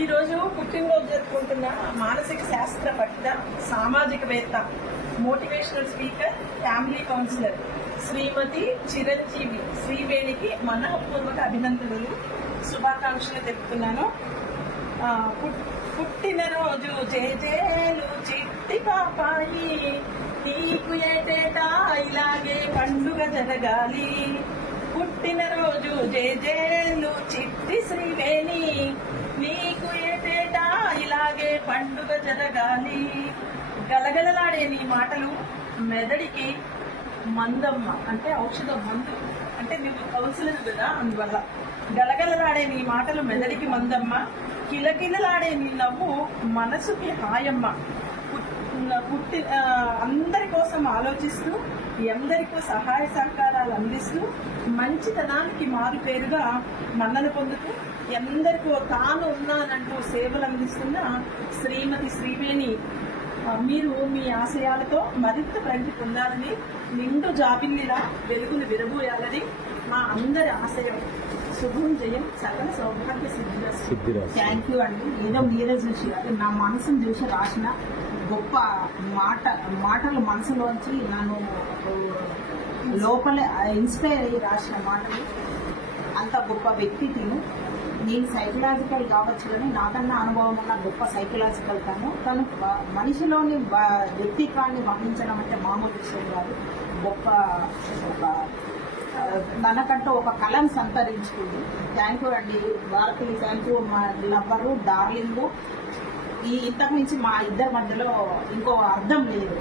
ఈ రోజు పుట్టినరోజు జరుపుకుంటున్న మానసిక శాస్త్ర పట్ల సామాజికవేత్త motivational speaker family counsellor Shrimati Chiranjeevi శ్రీవేణికి మనపూర్వక అభినందనలు శుభాకాంక్షలు తెలుపుతున్నాను. ఆ, పుట్- పుట్టినరోజు జేజేలు చిట్టి పాపాయి నీకు ఏటేటా ఇలాగే పండుగ జరగాలి. పుట్టినరోజు జేజేలు చిట్టి శ్రీవేణి పండుగ జరగాలి గలగలలాడే నీ మాటలు మెదడికి మందమ్మ అంటే ఔషధం మందు అంటే నువ్వు కౌన్సిలర్ కదా అందువల్ల. గలగలలాడే నీ మాటలు మెదడికి మందమ్మ కిలకిలలాడే నీ నవ్వు మనసుకి హాయమ్మ. పుట్టి అందరికి ఆలోచిస్తూ ఎందరికో సహాయ సహకారాలు అందిస్తూ మంచితనానికి మారు పేరుగా మన్నలు పొందుతూ ఎందరికో తాను ఉన్నానంటూ సేవలు అందిస్తున్న శ్రీమతి శ్రీవేణి మీరు మీ ఆశయాలతో మరింత ప్రగతి పొందాలని నిండు జాబిల్లిలా వెలుగులు విరబోయాలని మా అందరి ఆశయం. శుభం జయం సకల సౌభాగ్య సిద్ధిరాజ్ థ్యాంక్ యూ అండి. ఏదో మీరే చూసి నా మనసును చూసి రాసిన గొప్ప మాట మాటలు మనసులోంచి నన్ను లోపల ఇన్స్పైర్ అయ్యి రాసిన మాటలు. అంత గొప్ప వ్యక్తి తిను నేను సైకలాజికల్ కావచ్చు కానీ నాకన్నా అనుభవం ఉన్న గొప్ప సైకలాజికల్ తను. తను మనిషిలోని వ్యక్తిత్వాన్ని వహించడం అంటే మామూలు విషయం కాదు. గొప్ప ఒక తనకంటూ ఒక కళను సంతరించుకుంది. థ్యాంక్ యూ అండి. భారతి థ్యాంక్ యూ మా లవ్వరు డార్లింగ్. ఈ ఇంతకు మించి మా ఇద్దరి మధ్యలో ఇంకో అర్థం లేదు.